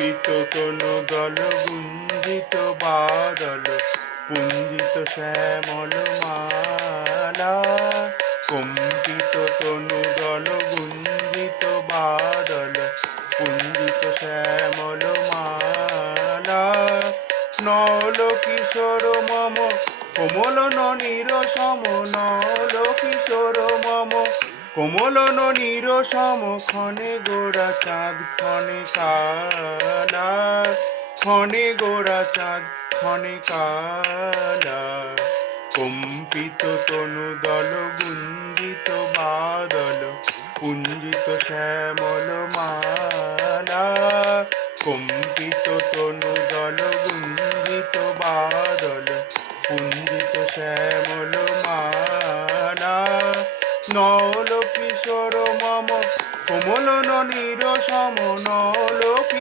কম্পিত তনু দল গুঞ্জিত বাদল পুঞ্জিত শ্যামল মালা। কম্পিত তনু দল গুঞ্জিত বাদল পুঞ্জিত শ্যামল মালা। নল কিশোর মম কোমল ননীর সম, নল কিশোর মম কোমল ননীর সম। ক্ষণে গোরা চাঁদ ক্ষণে কালা, ক্ষণে গোরা চাঁদ ক্ষণে কালা। কম্পিত তনু দল গুঞ্জিত বাদল পুঞ্জিত শ্যামল মালা। কম্পিত তনু দল গুঞ্জিত বাদল পুঞ্জিত শ্যামল মালা। নল কিশোর মম কোমল ননীর সম, নল